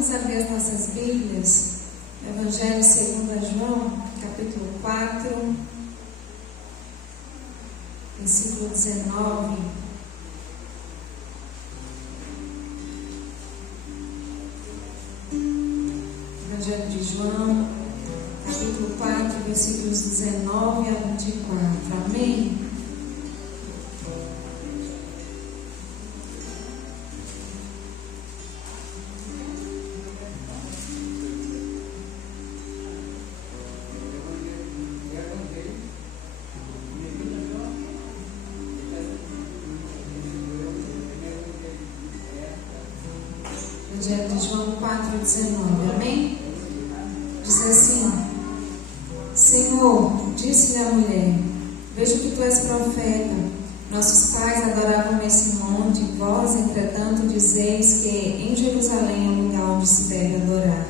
Vamos abrir as nossas Bíblias, Evangelho segundo João, capítulo 4, versículo 19. Evangelho de João, capítulo 4, versículos 19 a 24. Amém? Evangelho de João 4,19, amém? Diz assim: Senhor, disse-lhe a mulher, vejo que tu és profeta. Nossos pais adoravam nesse monte, vós, entretanto, dizeis que em Jerusalém é o lugar onde se deve adorar.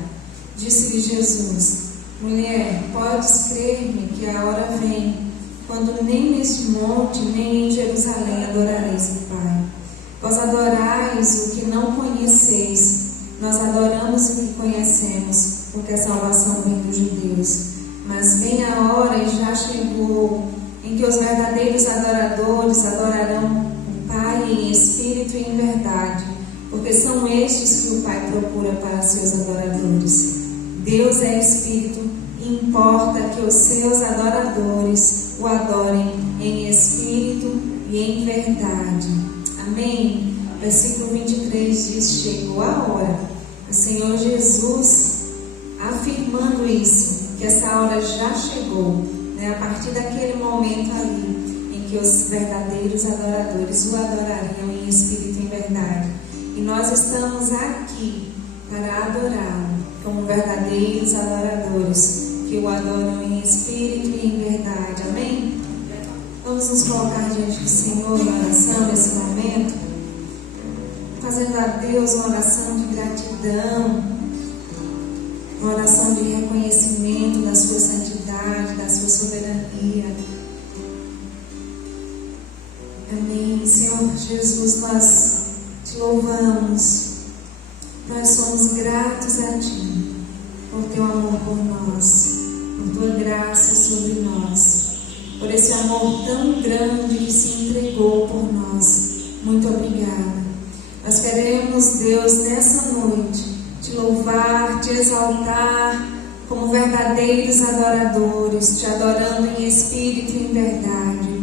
Disse-lhe Jesus: Mulher, podes crer-me que a hora vem, quando nem neste monte, nem em Jerusalém adorareis o Pai. Vós adorais o que não conheceis, nós adoramos o que conhecemos, porque a salvação vem dos judeus. Mas vem a hora, e já chegou, em que os verdadeiros adoradores adorarão o Pai em espírito e em verdade, porque são estes que o Pai procura para seus adoradores. Deus é espírito, e importa que os seus adoradores o adorem em espírito e em verdade. Amém? Versículo 23 diz: chegou a hora. O Senhor Jesus afirmando isso, que essa hora já chegou, né? A partir daquele momento ali, em que os verdadeiros adoradores o adorariam em espírito e em verdade. E nós estamos aqui para adorá-lo, como verdadeiros adoradores, que o adoram em espírito e em verdade. Amém? Vamos nos colocar diante do Senhor em oração nesse momento, fazendo a Deus uma oração de gratidão, uma oração de reconhecimento da sua santidade, da sua soberania. Amém. Senhor Jesus, nós te louvamos, nós somos gratos a Ti, por Teu amor por nós, por Tua graça sobre nós, por esse amor tão grande que se entregou por nós. Muito obrigada. Nós queremos, Deus, nessa noite, te louvar, te exaltar como verdadeiros adoradores, te adorando em espírito e em verdade.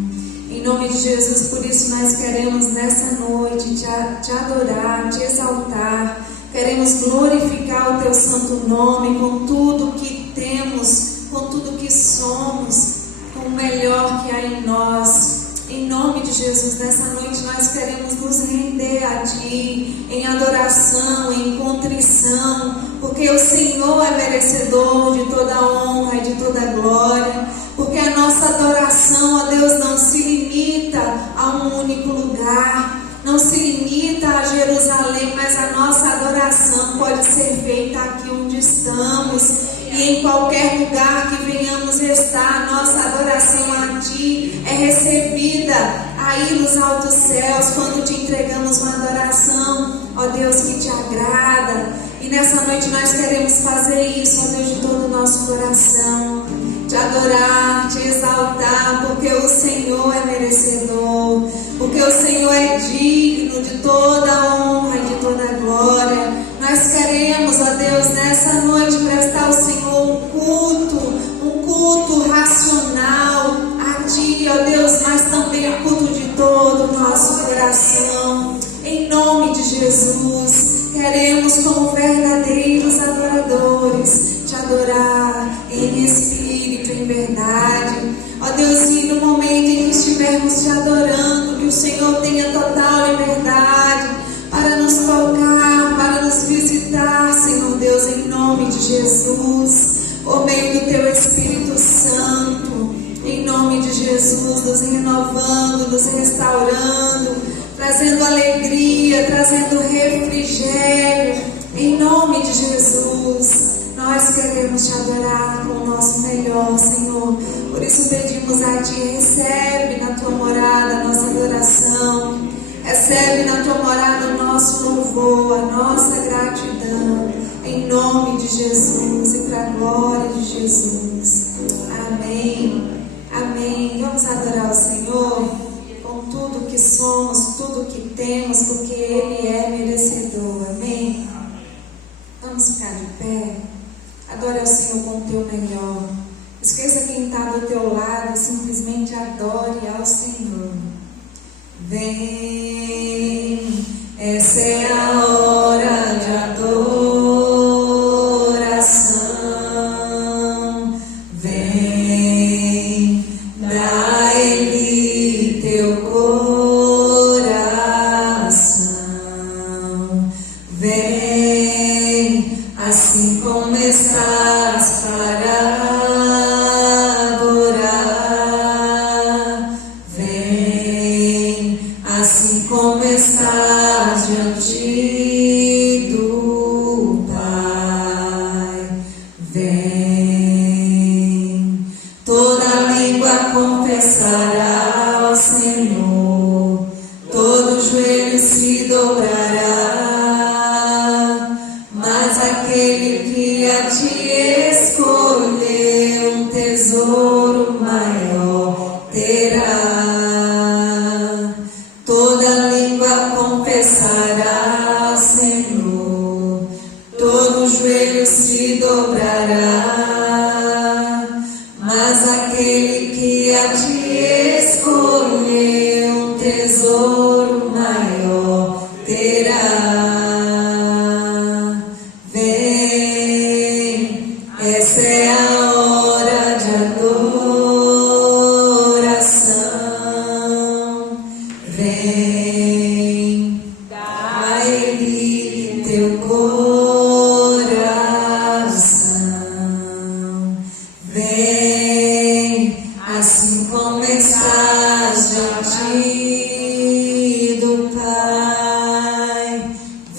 Em nome de Jesus, por isso nós queremos nessa noite te adorar, te exaltar. Queremos glorificar o Teu santo nome com tudo que temos, com tudo que somos, com o melhor que há em nós. Em nome de Jesus, nessa noite nós queremos nos render a Ti em adoração, em contrição, porque o Senhor é merecedor de toda honra e de toda glória, porque a nossa adoração a Deus não se limita a um único lugar, não se limita a Jerusalém, mas a nossa adoração pode ser feita aqui onde estamos. E em qualquer lugar que venhamos estar, nossa adoração a Ti é recebida aí nos altos céus, quando Te entregamos uma adoração, ó Deus, que Te agrada. E nessa noite nós queremos fazer isso, ó Deus, de todo o nosso coração, Te adorar, Te exaltar, porque o Senhor é merecedor, porque o Senhor é digno de toda a honra e de toda a glória. Nós queremos, ó Deus, nessa noite prestar ao Senhor um culto racional a Ti, ó Deus, mas também o culto de todo o nosso coração. Em nome de Jesus, queremos como verdadeiros adoradores Te adorar em espírito e em verdade. Ó Deus, e no momento em que estivermos Te adorando, que o Senhor tenha total liberdade para nos tocar, para nos visitar, Senhor Deus, em nome de Jesus, por meio do Teu Espírito Santo, em nome de Jesus, nos renovando, nos restaurando, trazendo alegria, trazendo refrigério, em nome de Jesus. Nós queremos Te adorar com o nosso melhor, Senhor. Por isso pedimos a Ti, recebe na Tua morada a nossa adoração, recebe na Tua morada o nosso louvor, a nossa gratidão. nome de Jesus e para a glória de Jesus. Amém. Amém. Vamos adorar o Senhor com tudo que somos, tudo que temos, porque Ele é merecedor. Amém. Vamos ficar de pé. Adore ao Senhor com o teu melhor. Esqueça quem está do teu lado e simplesmente adore ao Senhor. Vem, essa é a hora de adoração. Vem, dá a Ele teu coração. Vem, assim como estás para como estás diante do Pai. Vem, toda língua confessará ao Senhor, todo joelho se dobrará, mas aquele que a ti escolheu um tesouro maior terá. Toda língua confessará ao Senhor, todo joelho se dobrará, mas aquele que a ti escolheu um tesouro maior terá. Vem, essa é a hora de adoração. Vem, dá a Ele teu coração. Vem, assim como estás diante do Pai.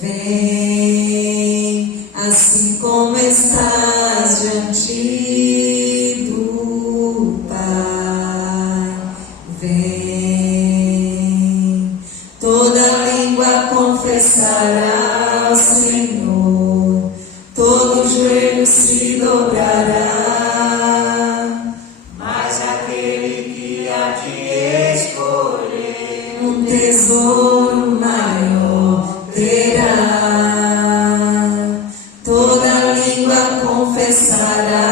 Vem, assim como estás diante do Pai. Vem, toda língua confessará ao Senhor, todo joelho se dobrará, mas aquele que a ti escolheu um tesouro maior terá. Toda língua confessará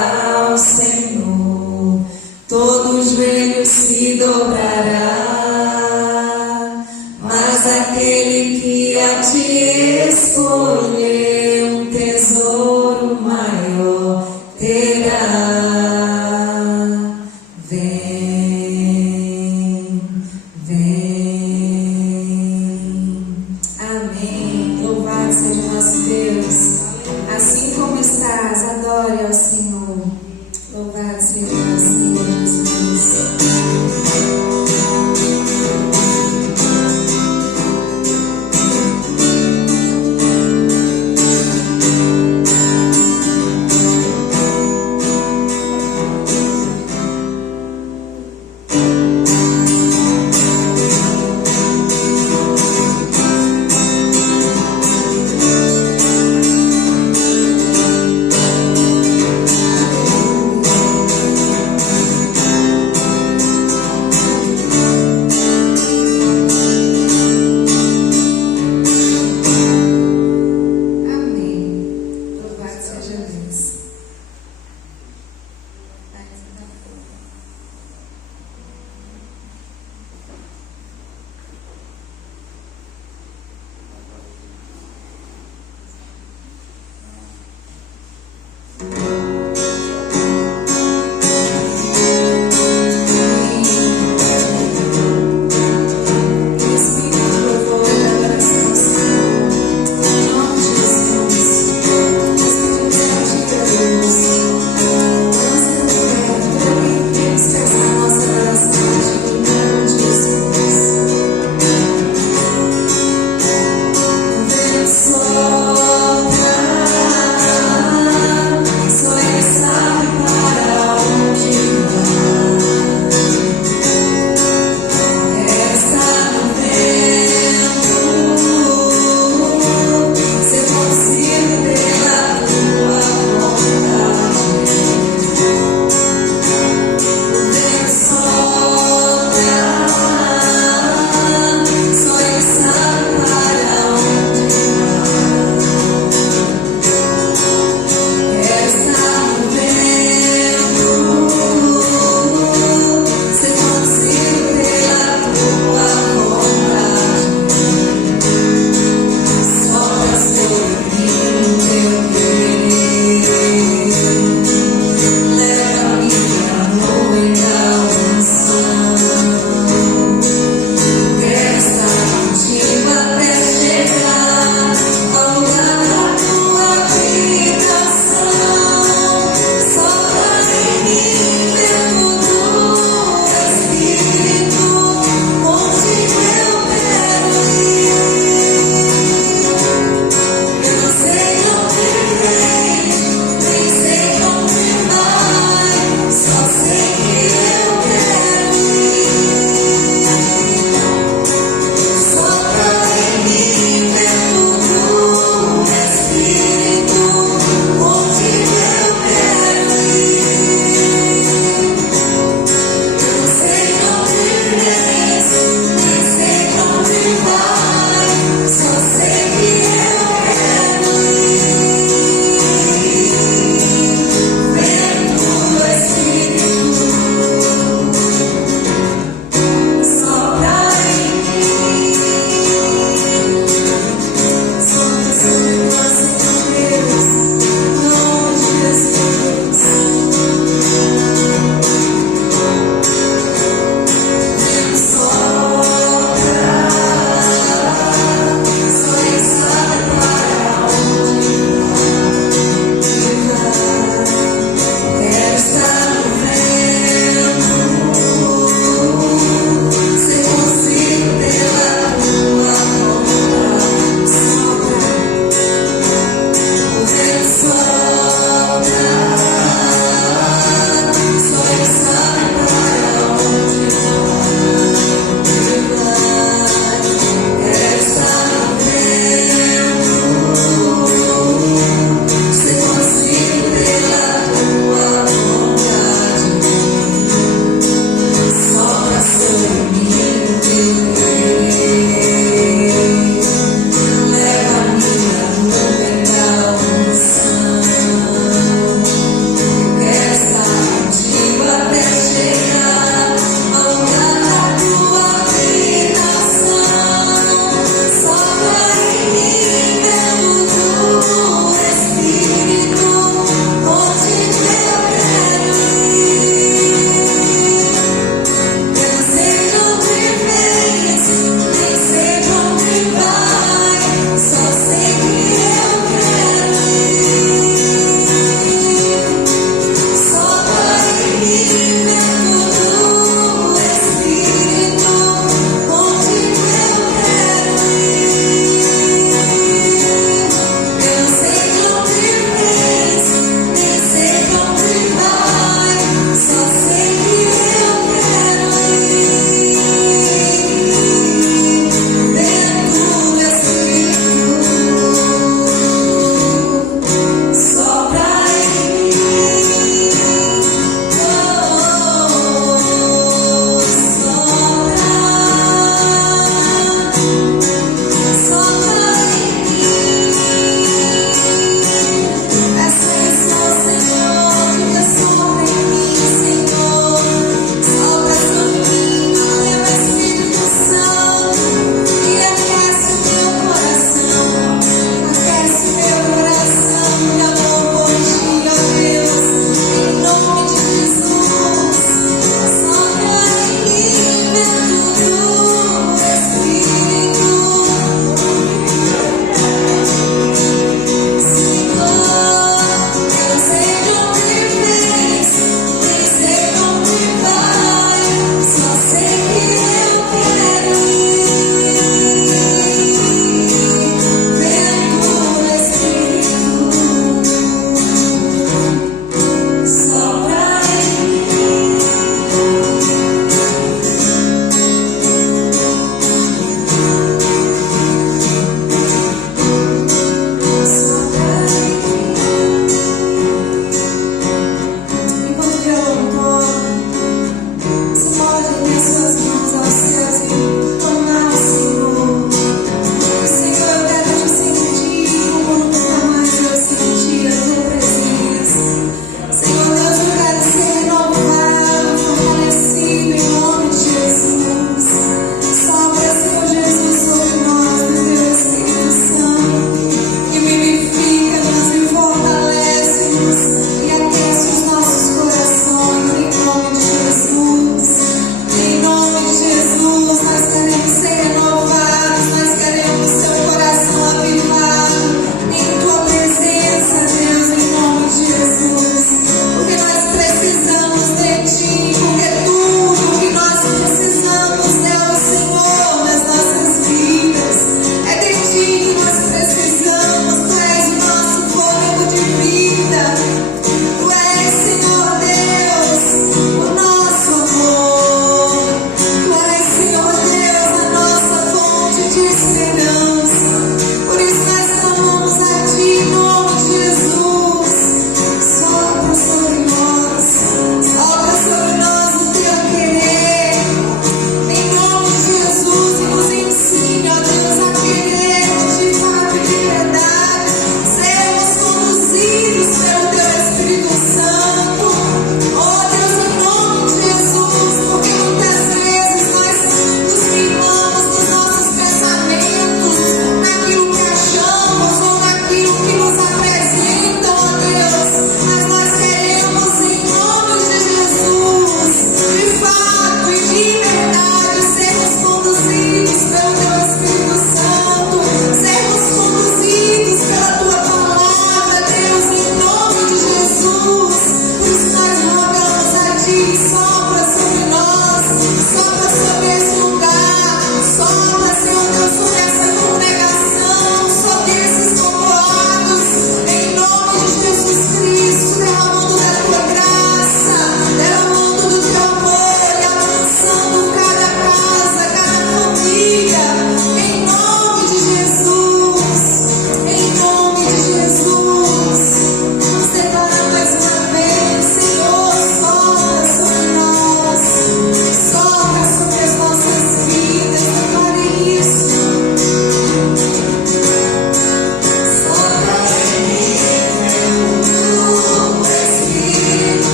ao Senhor, todo joelho se dobrará, mas aquele que a ti escolheu um tesouro maior terá. Vem, vem. Amém. Louvado seja nosso Deus. Assim como estás, adore ao Senhor. Louvado seja o Senhor Jesus.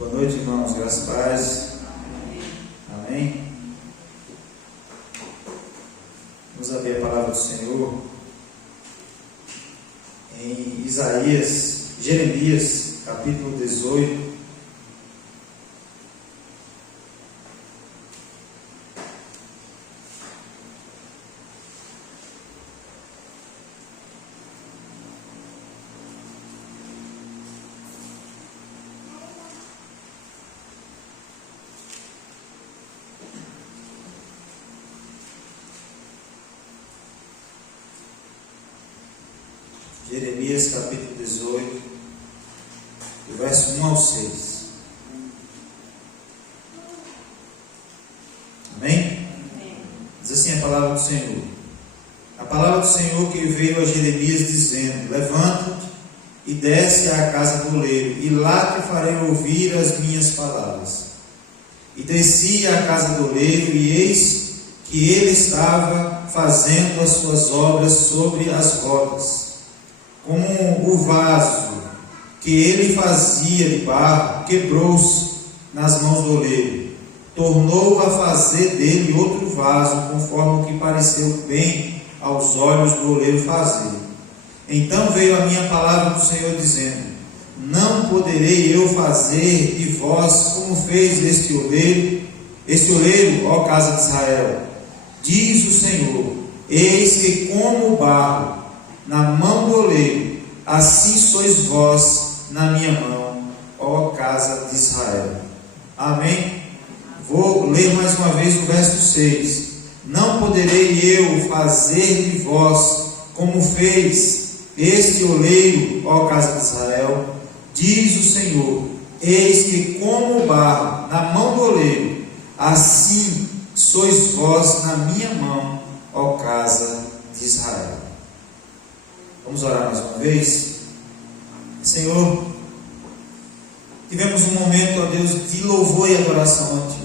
Boa noite, irmãos. Graças a Deus. Amém. Vamos abrir a palavra do Senhor em Jeremias, capítulo 18. Jeremias capítulo 18, do verso 1 ao 6. Amém? Diz assim a palavra do Senhor. A palavra do Senhor que veio a Jeremias dizendo: levanta-te e desce à casa do oleiro, e lá te farei ouvir as minhas palavras. E desci à casa do oleiro, e eis que ele estava fazendo as suas obras sobre as rodas. Como o vaso que ele fazia de barro quebrou-se nas mãos do oleiro, tornou a fazer dele outro vaso, conforme o que pareceu bem aos olhos do oleiro fazer. Então veio a minha palavra do Senhor dizendo: não poderei eu fazer de vós como fez este oleiro, ó casa de Israel? Diz o Senhor: eis que como o barro na mão do oleiro, assim sois vós na minha mão, ó casa de Israel. Amém? Vou ler mais uma vez o verso 6. Não poderei eu fazer de vós como fez este oleiro, ó casa de Israel? Diz o Senhor: eis que como o barro na mão do oleiro, assim sois vós na minha mão, ó casa de Israel. Vamos orar mais uma vez. Senhor, tivemos um momento, ó Deus, de louvor e adoração a Ti.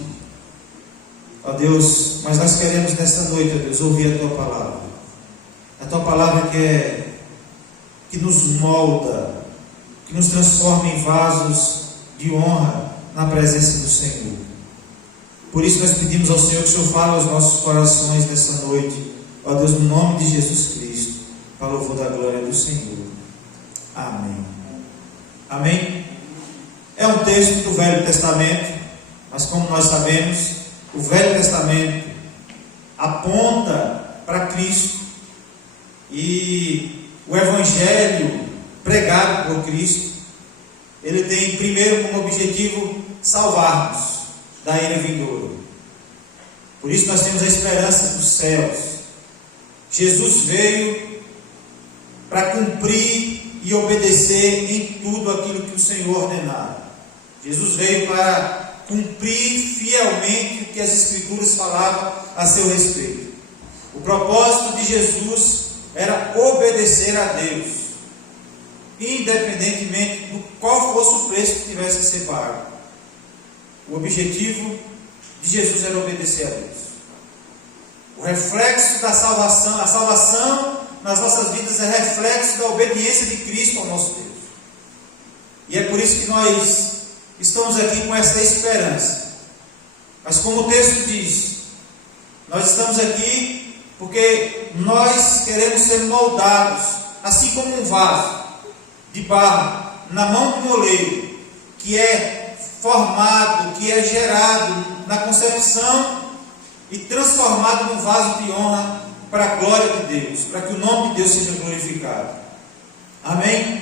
Ó Deus, mas nós queremos nessa noite, ó Deus, ouvir a Tua palavra. A Tua palavra que nos molda, que nos transforma em vasos de honra na presença do Senhor. Por isso nós pedimos ao Senhor que o Senhor fale aos nossos corações nessa noite, ó Deus, no nome de Jesus Cristo, para o louvor da glória do Senhor. Amém. Amém? É um texto do Velho Testamento, mas como nós sabemos, o Velho Testamento aponta para Cristo, e o Evangelho pregado por Cristo, ele tem primeiro como objetivo salvar-nos da ira vindoura. Por isso nós temos a esperança dos céus. Jesus veio para cumprir e obedecer em tudo aquilo que o Senhor ordenara. Jesus veio para cumprir fielmente o que as Escrituras falavam a seu respeito. O propósito de Jesus era obedecer a Deus, independentemente do qual fosse o preço que tivesse que ser pago. O objetivo de Jesus era obedecer a Deus. O reflexo da salvação, a salvação nas nossas vidas é reflexo da obediência de Cristo ao nosso Deus. E é por isso que nós estamos aqui com essa esperança. Mas como o texto diz, nós estamos aqui porque nós queremos ser moldados, assim como um vaso de barro na mão de um oleiro, que é formado, que é gerado na concepção e transformado num vaso de honra para a glória de Deus, para que o nome de Deus seja glorificado. Amém?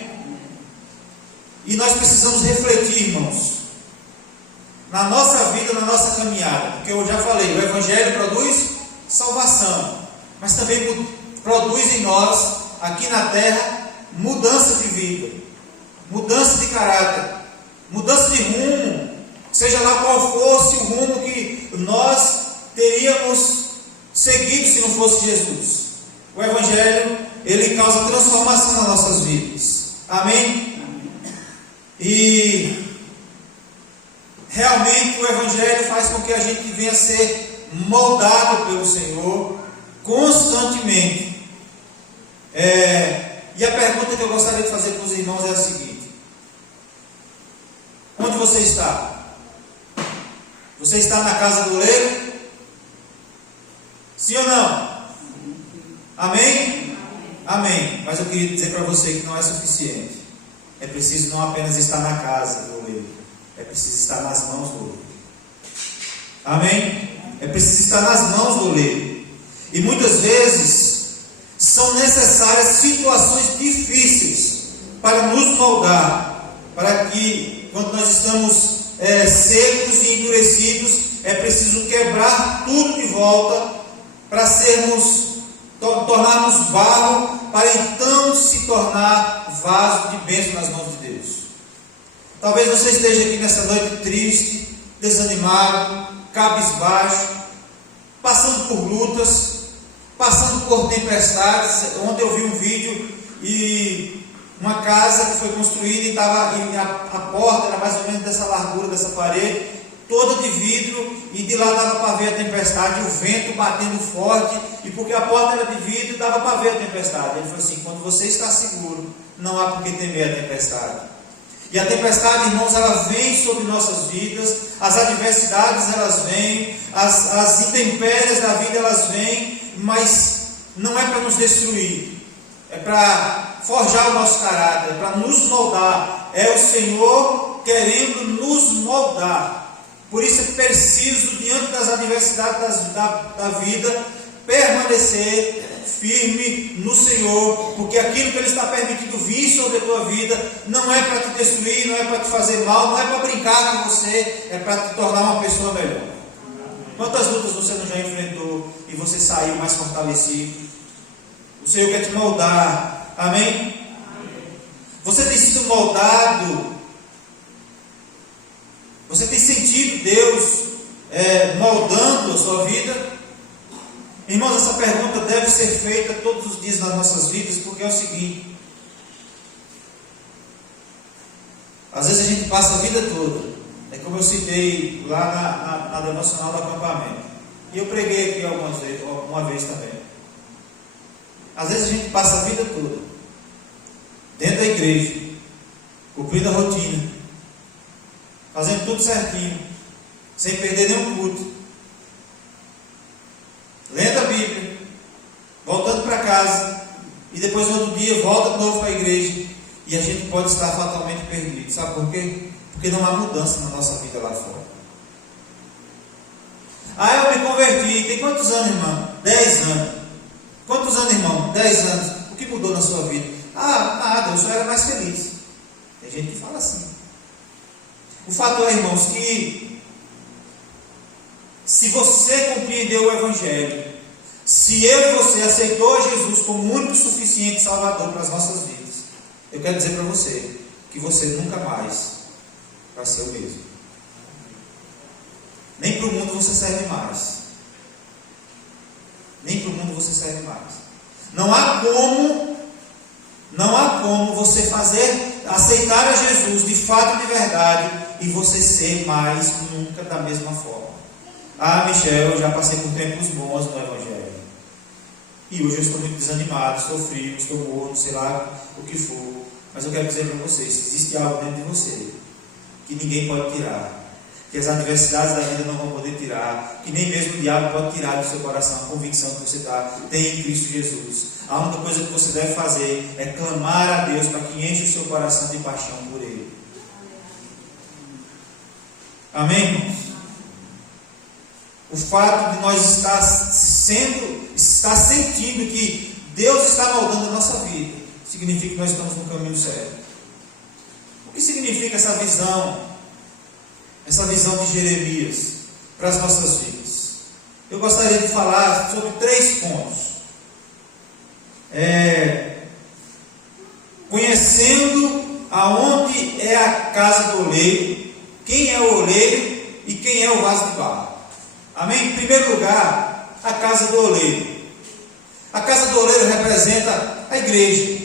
E nós precisamos refletir, irmãos, na nossa vida, na nossa caminhada, porque eu já falei, o Evangelho produz salvação, mas também produz em nós, aqui na terra, mudança de vida, mudança de caráter, mudança de rumo, seja lá qual fosse o rumo que nós teríamos seguido se não fosse Jesus. O Evangelho, ele causa transformação nas nossas vidas. Amém? E realmente o Evangelho faz com que a gente venha a ser moldado pelo Senhor constantemente. E a pergunta que eu gostaria de fazer para os irmãos é a seguinte: Onde você está? Você está na casa do oleiro? Sim ou não? Amém? Amém. Mas eu queria dizer para você que não é suficiente. É preciso não apenas estar na casa do oleiro, é preciso estar nas mãos do oleiro. Amém? É preciso estar nas mãos do oleiro. E muitas vezes são necessárias situações difíceis para nos moldar, para que quando nós estamos secos e endurecidos, é preciso quebrar tudo de volta para tornarmos barro, para então se tornar vaso de bênção nas mãos de Deus. Talvez você esteja aqui nessa noite triste, desanimado, cabisbaixo, passando por lutas, passando por tempestades. Ontem eu vi um vídeo e uma casa que foi construída e a porta era mais ou menos dessa largura dessa parede, toda de vidro, e de lá dava para ver a tempestade, o vento batendo forte, e porque a porta era de vidro dava para ver a tempestade. Ele falou assim: quando você está seguro, não há por que temer a tempestade. E a tempestade, irmãos, ela vem sobre nossas vidas, as adversidades elas vêm, as intempéries da vida elas vêm, mas não é para nos destruir, é para forjar o nosso caráter, é para nos moldar. É o Senhor querendo nos moldar. Por isso é preciso, diante das adversidades da vida, permanecer firme no Senhor, porque aquilo que Ele está permitindo vir sobre a tua vida não é para te destruir, não é para te fazer mal, não é para brincar com você, é para te tornar uma pessoa melhor. Quantas lutas você não já enfrentou e você saiu mais fortalecido? O Senhor quer te moldar. Amém? Você tem sido moldado? Você tem sentido Deus moldando a sua vida? Irmãos, essa pergunta deve ser feita todos os dias nas nossas vidas, porque é o seguinte: às vezes a gente passa a vida toda, é como eu citei lá na devocional do acampamento, e eu preguei aqui uma vez também. Às vezes a gente passa a vida toda dentro da igreja, cumprindo a rotina, fazendo tudo certinho, sem perder nenhum culto, lendo a Bíblia, voltando para casa, e depois no outro dia volta de novo para a igreja, e a gente pode estar fatalmente perdido. Sabe por quê? Porque não há mudança na nossa vida lá fora. Eu me converti. Tem quantos anos, irmão? 10 anos. Quantos anos, irmão? 10 anos. O que mudou na sua vida? Nada, eu só era mais feliz. Tem gente que fala assim. O fato é, irmãos, que se você compreendeu o Evangelho, se eu e você aceitou Jesus como único e suficiente Salvador para as nossas vidas, eu quero dizer para você que você nunca mais vai ser o mesmo. Nem para o mundo você serve mais. Nem para o mundo você serve mais. Não há como você aceitar a Jesus de fato e de verdade e você ser mais nunca da mesma forma. Michel, eu já passei por tempos bons no Evangelho. E hoje eu estou muito desanimado, estou frio, estou morto, sei lá o que for. Mas eu quero dizer para vocês, existe algo dentro de você que ninguém pode tirar. Que as adversidades da vida não vão poder tirar. Que nem mesmo o diabo pode tirar do seu coração a convicção que você tem em Cristo Jesus. A única coisa que você deve fazer é clamar a Deus para que enche o seu coração de paixão por Ele. Amém, irmãos? O fato de nós estar sentindo que Deus está moldando a nossa vida, significa que nós estamos no caminho certo. O que significa essa visão de Jeremias para as nossas vidas? Eu gostaria de falar sobre 3 pontos. Conhecendo aonde é a casa do oleiro, quem é o oleiro e quem é o vaso de barro. Amém? Em primeiro lugar, a casa do oleiro. A casa do oleiro representa a igreja.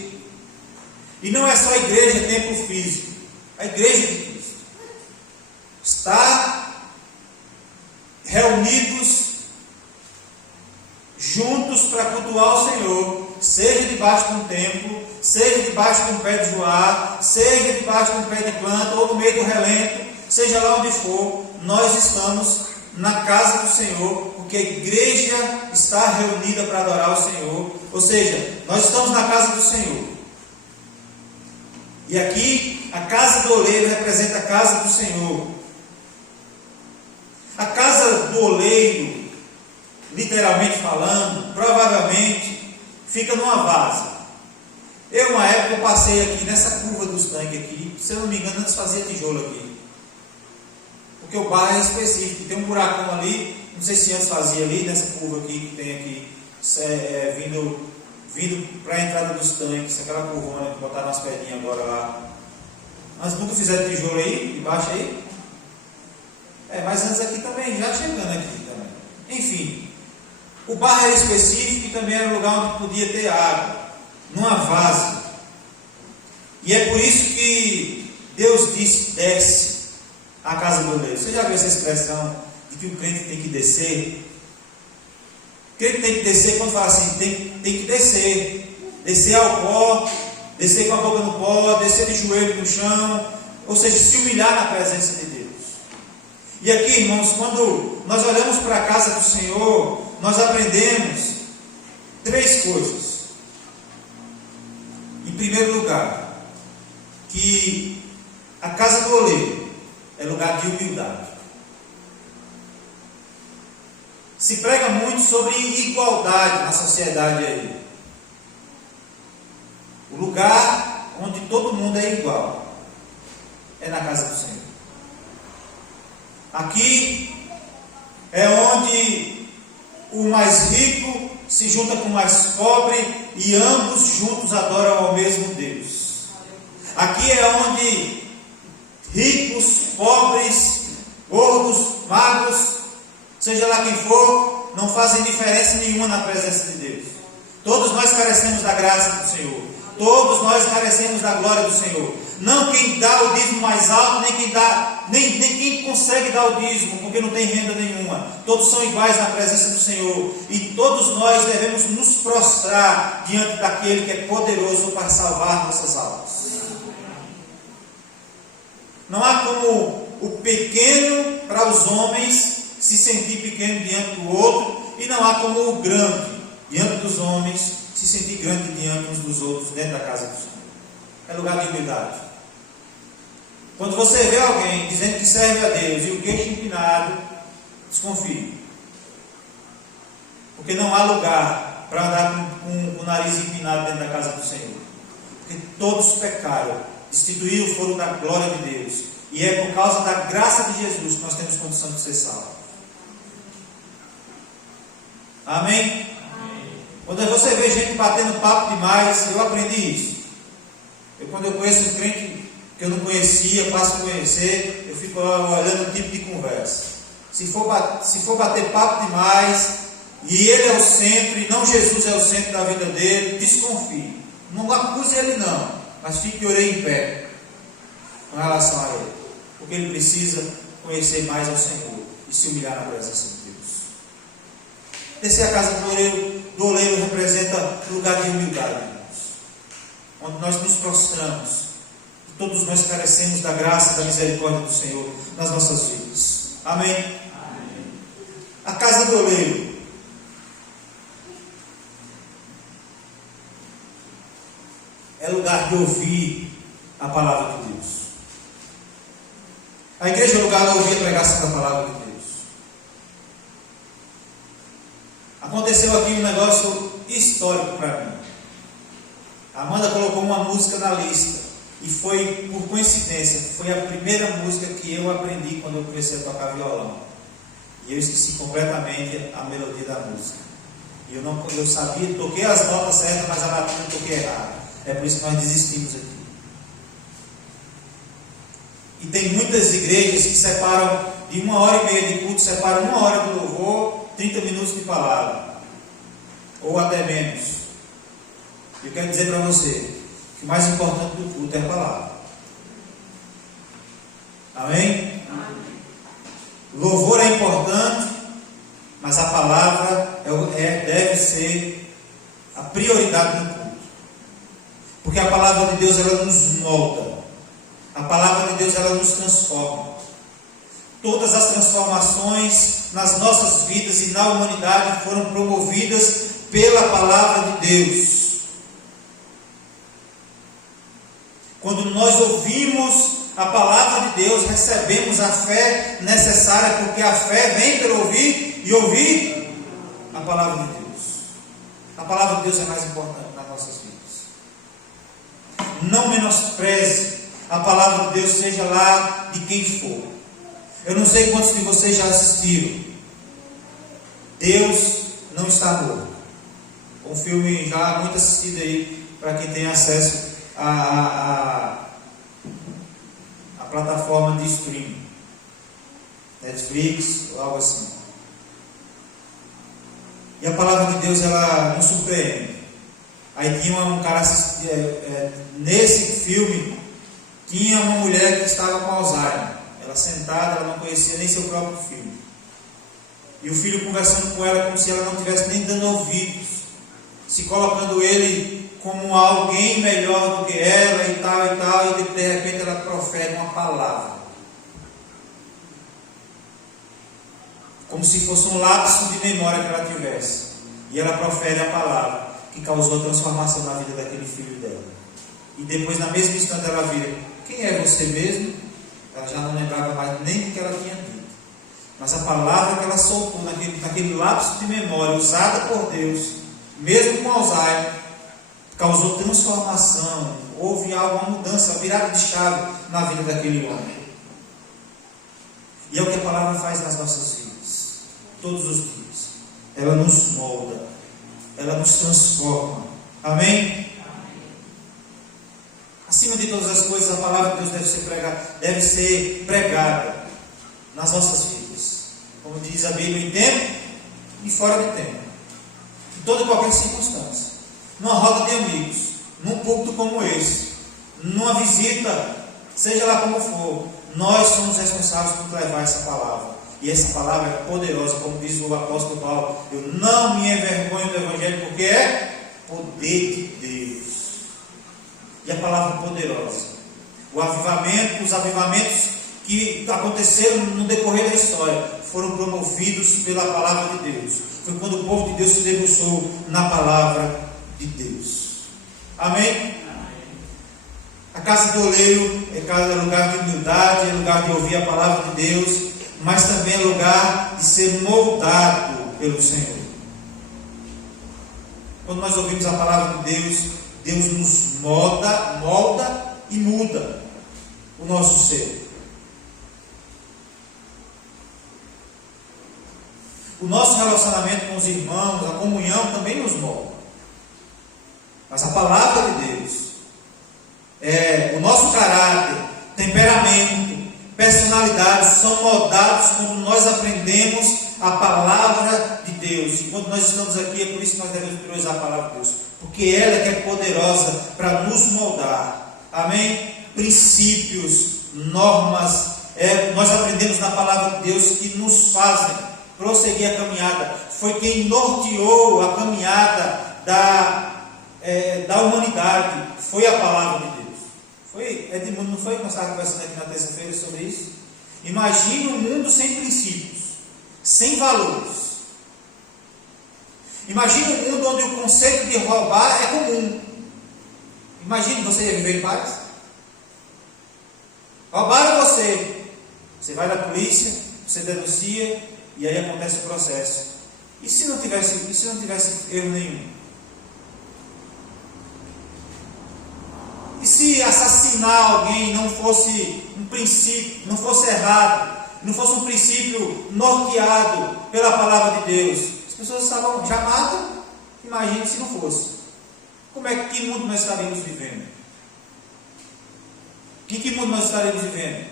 E não é só a igreja, templo físico. A igreja de Cristo. Estar reunidos juntos para cultuar o Senhor, seja debaixo de um templo, seja debaixo de um pé de joá, seja debaixo de um pé de planta, ou no meio do relento, seja lá onde for, nós estamos na casa do Senhor, porque a igreja está reunida para adorar o Senhor. Ou seja, nós estamos na casa do Senhor. E aqui, a casa do oleiro representa a casa do Senhor. A casa do oleiro, literalmente falando, provavelmente fica numa vaza. Uma época, eu passei aqui nessa curva dos tanques aqui, se eu não me engano, antes fazia tijolo aqui. Porque o barro é específico, tem um buracão ali, não sei se antes fazia ali, nessa curva aqui que tem aqui, vindo para a entrada dos tanques, aquela curvona que botaram umas pedrinhas agora lá. Mas nunca fizeram tijolo aí, embaixo aí? Mas antes aqui também, já chegando aqui também. Enfim, o barro era específico e também era um lugar onde podia ter água, numa vaza. E é por isso que Deus disse: desce a casa do oleiro. Você já viu essa expressão de que o crente tem que descer? O crente tem que descer quando fala assim, tem que descer ao pó, descer com a boca no pó, descer de joelho no chão, ou seja, se humilhar na presença de Deus. E aqui, irmãos, quando nós olhamos para a casa do Senhor, nós aprendemos 3 coisas. Em primeiro lugar, que a casa do oleiro é lugar de humildade. Se prega muito sobre igualdade na sociedade aí. O lugar onde todo mundo é igual é na casa do Senhor. Aqui é onde o mais rico se junta com o mais pobre e ambos juntos adoram ao mesmo Deus. Aqui é onde ricos, pobres, gordos, magros, seja lá quem for, não fazem diferença nenhuma na presença de Deus. Todos nós carecemos da graça do Senhor. Todos nós carecemos da glória do Senhor. Não quem dá o dízimo mais alto, nem quem consegue dar o dízimo, porque não tem renda nenhuma. Todos são iguais na presença do Senhor. E todos nós devemos nos prostrar diante daquele que é poderoso para salvar nossas almas. Não há como o pequeno para os homens se sentir pequeno diante do outro, e não há como o grande diante dos homens se sentir grande diante uns dos outros dentro da casa do Senhor. É lugar de humildade. Quando você vê alguém dizendo que serve a Deus e o queixo empinado, desconfie. Porque não há lugar para andar com o nariz empinado dentro da casa do Senhor. Porque todos pecaram, destituíram foram da glória de Deus. E é por causa da graça de Jesus que nós temos condição de ser salvos. Amém? Quando você vê gente batendo papo demais, eu aprendi isso. Quando eu conheço um crente que eu não conhecia, passo a conhecer, eu fico olhando o tipo de conversa. Se for bater papo demais, e ele é o centro, e não Jesus é o centro da vida dele, desconfie. Não acuse ele não, mas fique de orelha em pé com relação a ele. Porque ele precisa conhecer mais ao Senhor e se humilhar na presença de Deus. Descer a casa do oleiro representa lugar de humildade, irmãos, onde nós nos prostramos, e todos nós carecemos da graça e da misericórdia do Senhor nas nossas vidas. Amém? Amém. A casa do oleiro é lugar de ouvir a palavra de Deus. A igreja é lugar de ouvir a pregação da palavra de Deus. Aconteceu aqui um negócio histórico para mim. A Amanda colocou uma música na lista e foi, por coincidência, foi a primeira música que eu aprendi quando eu comecei a tocar violão. E eu esqueci completamente a melodia da música. E eu sabia, toquei as notas certas, mas a batida eu toquei errado. É por isso que nós desistimos aqui. E tem muitas igrejas que separam de 1h30 de culto, separam 1 hora do louvor, 30 minutos de palavra, ou até menos. Eu quero dizer para você que o mais importante do culto é a palavra. Amém? Louvor é importante, mas a palavra deve ser a prioridade do culto. Porque a palavra de Deus, ela nos molda. A palavra de Deus, ela nos transforma. Todas as transformações nas nossas vidas e na humanidade foram promovidas pela palavra de Deus. Quando nós ouvimos a palavra de Deus, recebemos a fé necessária, porque a fé vem pelo ouvir e ouvir a palavra de Deus. A palavra de Deus é mais importante nas nossas vidas. Não menospreze a palavra de Deus, seja lá de quem for. Eu não sei quantos de vocês já assistiram Deus Não Está Morto. Um filme já muito assistido aí, para quem tem acesso a plataforma de streaming, Netflix ou algo assim. E a palavra de Deus, ela nos surpreende. Aí tinha um cara nesse filme, tinha uma mulher que estava com Alzheimer. Ela sentada, ela não conhecia nem seu próprio filho. E o filho conversando com ela como se ela não estivesse nem dando ouvidos, se colocando ele como alguém melhor do que ela e tal, e de repente ela profere uma palavra, como se fosse um lapso de memória que ela tivesse, e ela profere a palavra que causou a transformação na vida daquele filho dela. E depois, na mesma instante, ela vira: quem é você mesmo? Ela já não lembrava mais nem o que ela tinha dito, mas a palavra que ela soltou naquele lapso de memória, usada por Deus, mesmo com Alzheimer, causou transformação. Houve alguma mudança, uma virada de chave na vida daquele homem. E é o que a palavra faz nas nossas vidas, todos os dias. Ela nos molda, ela nos transforma. Amém? Acima de todas as coisas, a palavra de Deus deve ser pregada nas nossas vidas, como diz a Bíblia, em tempo e fora de tempo, em toda e qualquer circunstância. Numa roda de amigos, num púlpito como esse, numa visita, seja lá como for, nós somos responsáveis por levar essa palavra. E essa palavra é poderosa, como diz o apóstolo Paulo: eu não me envergonho do Evangelho, porque é poder de Deus. E a palavra poderosa. Os avivamentos que aconteceram no decorrer da história foram promovidos pela palavra de Deus. Foi quando o povo de Deus se debruçou na palavra de Deus. Amém? A casa do oleiro é lugar de humildade, é lugar de ouvir a palavra de Deus, mas também é lugar de ser moldado pelo Senhor. Quando nós ouvimos a palavra de Deus, Deus nos molda e muda o nosso ser. O nosso relacionamento com os irmãos, a comunhão também nos molda. Mas a palavra de Deus, o nosso caráter, temperamento, personalidade são moldados quando nós aprendemos a palavra de Deus. E quando nós estamos aqui, é por isso que nós devemos priorizar a palavra de Deus, porque ela é que é poderosa para nos moldar. Amém? Princípios, normas, nós aprendemos na palavra de Deus que nos fazem prosseguir a caminhada. Foi quem norteou a caminhada da humanidade, foi a palavra de Deus. Foi Edmundo, não foi que nós estávamos conversando aqui na terça-feira sobre isso? Imagine um mundo sem princípios, sem valores. Imagine um mundo onde o conceito de roubar é comum. Imagine você ia viver em paz? Roubaram você. Você vai na polícia, você denuncia e aí acontece o processo. E se não tivesse erro nenhum? E se assassinar alguém não fosse um princípio, não fosse errado, não fosse um princípio norteado pela palavra de Deus? As pessoas já matam, imagine se não fosse. Que mundo nós estaríamos vivendo? Que mundo nós estaríamos vivendo?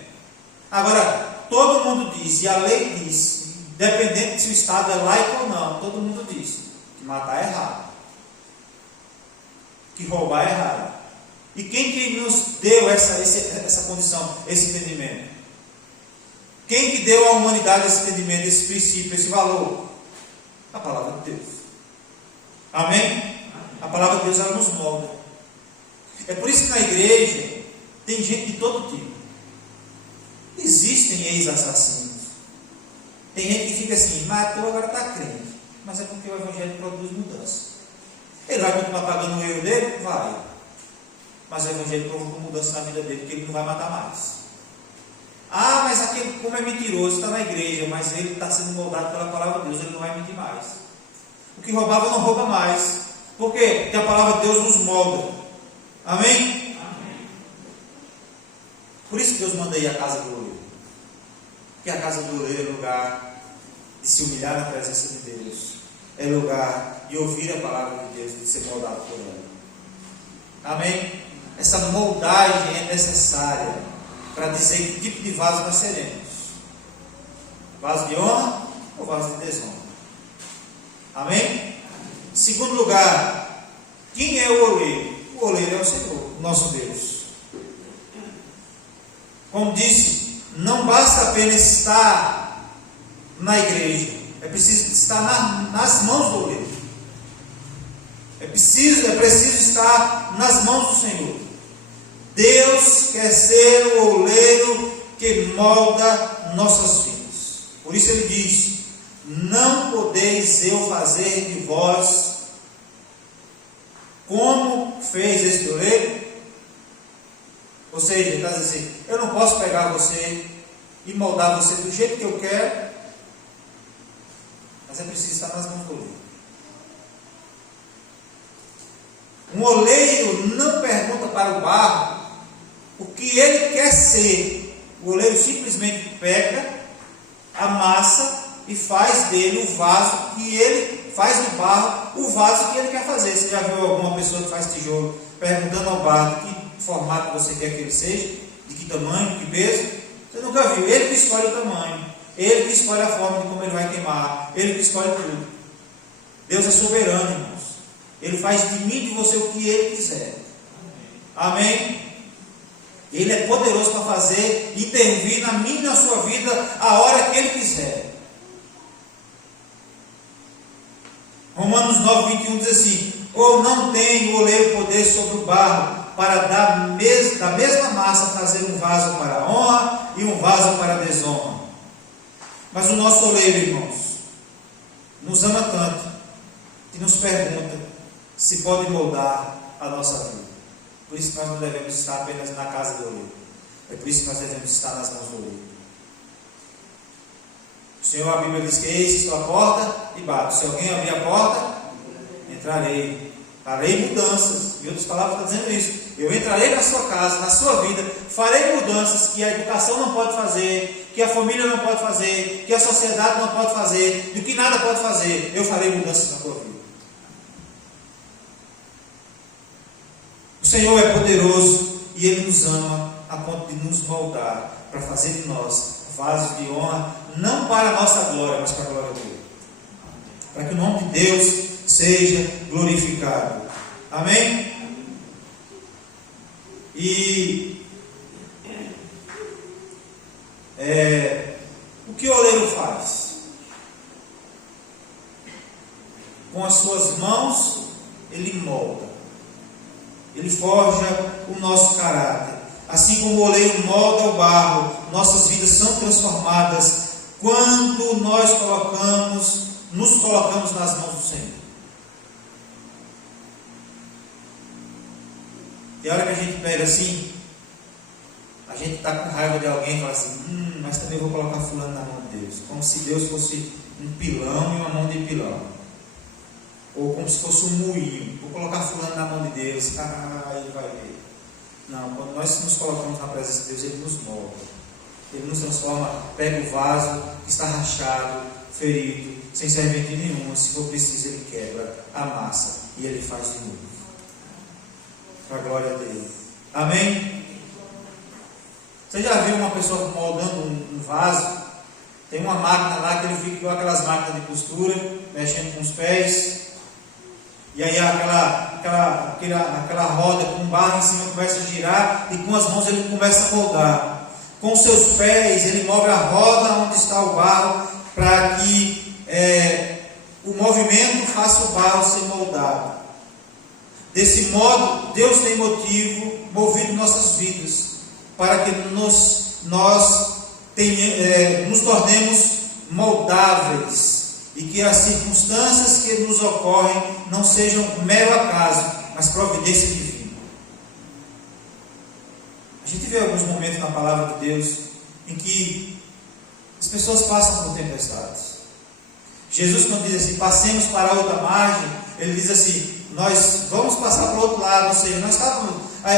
Agora, todo mundo diz, e a lei diz, independente se o Estado é laico ou não, todo mundo diz que matar é errado, que roubar é errado. E quem que nos deu essa condição, esse entendimento? Quem que deu à humanidade esse entendimento, esse princípio, esse valor? A palavra de Deus. Amém? A palavra de Deus, ela nos molda. É por isso que na igreja tem gente de todo tipo. Existem ex-assassinos. Tem gente que fica assim, matou, agora está crente. Mas é porque o evangelho produz mudança. Ele vai continuar pagando o erro dele? Vai. Mas o evangelho provocou mudança na vida dele, porque ele não vai matar mais. Ah, mas aquele, como é mentiroso, está na igreja, mas ele está sendo moldado pela palavra de Deus, ele não vai mentir mais. O que roubava não rouba mais. Por quê? Porque a palavra de Deus nos molda. Amém? Amém. Por isso que Deus manda ir à casa do oleiro. Porque a casa do oleiro é lugar de se humilhar na presença de Deus. É lugar de ouvir a palavra de Deus e de ser moldado por ela. Amém? Essa moldagem é necessária para dizer que tipo de vaso nós seremos. Vaso de honra ou vaso de desonra? Amém? Segundo lugar, quem é o oleiro? O oleiro é o Senhor, nosso Deus. Como disse, não basta apenas estar na igreja, é preciso estar nas mãos do oleiro. É preciso estar nas mãos do Senhor. Deus quer ser o oleiro que molda nossas vidas. Por isso ele diz: não podeis eu fazer de vós como fez este oleiro. Ou seja, ele está dizendo assim: eu não posso pegar você e moldar você do jeito que eu quero, mas é preciso estar nas mãos do oleiro. Um oleiro não pergunta para o barro o que ele quer ser. O oleiro simplesmente pega, amassa e faz dele o vaso que ele faz do barro, o vaso que ele quer fazer. Você já viu alguma pessoa que faz tijolo perguntando ao barro de que formato você quer que ele seja, de que tamanho, de que peso? Você nunca viu. Ele que escolhe o tamanho, ele que escolhe a forma de como ele vai queimar, ele que escolhe tudo. Deus é soberano, irmãos. Ele faz de mim e de você o que ele quiser. Amém? Ele é poderoso para fazer, intervir na minha e na sua vida a hora que ele quiser. Romanos 9:21 diz assim: ou não tem o oleiro poder sobre o barro para da mesma massa fazer um vaso para a honra e um vaso para a desonra. Mas o nosso oleiro, irmãos, nos ama tanto que nos pergunta se pode moldar a nossa vida. Por isso que nós não devemos estar apenas na casa do oleiro. É por isso que nós devemos estar nas mãos do oleiro. O Senhor, a Bíblia diz que eis estou à porta e bato. Se alguém abrir a porta, entrarei. Farei mudanças. Em outras palavras está dizendo isso. Eu entrarei na sua casa, na sua vida, farei mudanças que a educação não pode fazer, que a família não pode fazer, que a sociedade não pode fazer, do que nada pode fazer. Eu farei mudanças na tua vida. O Senhor é poderoso e Ele nos ama a ponto de nos moldar para fazer de nós vasos de honra, não para a nossa glória, mas para a glória dele. Para que o nome de Deus seja glorificado. Amém? E o que o oleiro faz? Com as suas mãos ele molda. Ele forja o nosso caráter. Assim como o oleiro molda o barro, nossas vidas são transformadas quando nós nos colocamos nas mãos do Senhor. E a hora que a gente pega assim, a gente está com raiva de alguém e fala assim: mas também vou colocar fulano na mão de Deus. Como se Deus fosse um pilão e uma mão de pilão. Ou como se fosse um moinho. Vou colocar fulano na mão de Deus. Ele vai ver. Não, quando nós nos colocamos na presença de Deus, Ele nos molda. Ele nos transforma, pega o vaso que está rachado, ferido, sem serventia nenhuma. Se for preciso, Ele quebra, amassa e Ele faz de novo. Para a glória dele. Amém? Você já viu uma pessoa moldando um vaso? Tem uma máquina lá que ele fica igual aquelas máquinas de costura, mexendo com os pés. E aí aquela roda com barro em cima começa a girar e com as mãos ele começa a moldar. Com seus pés ele move a roda onde está o barro para que o movimento faça o barro ser moldado. Desse modo, Deus tem movido nossas vidas para que nós nos tornemos moldáveis e que as circunstâncias que nos ocorrem não sejam mero acaso, mas providência divina. A gente vê alguns momentos na palavra de Deus em que as pessoas passam por tempestades. Jesus, quando diz assim, passemos para outra margem, ele diz assim, nós vamos passar para o outro lado, ou seja,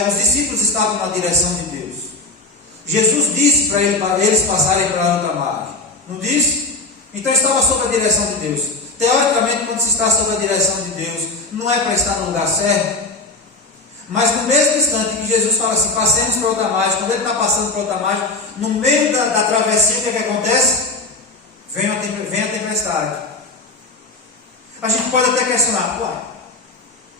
os discípulos estavam na direção de Deus. Jesus disse para eles passarem para outra margem, não disse? Então estava sob a direção de Deus. Teoricamente, quando se está sob a direção de Deus, não é para estar no lugar certo. Mas no mesmo instante que Jesus fala assim, passemos para outra margem, quando ele está passando para outra margem, no meio da travessia, o que acontece? Vem a tempestade. A gente pode até questionar, uai,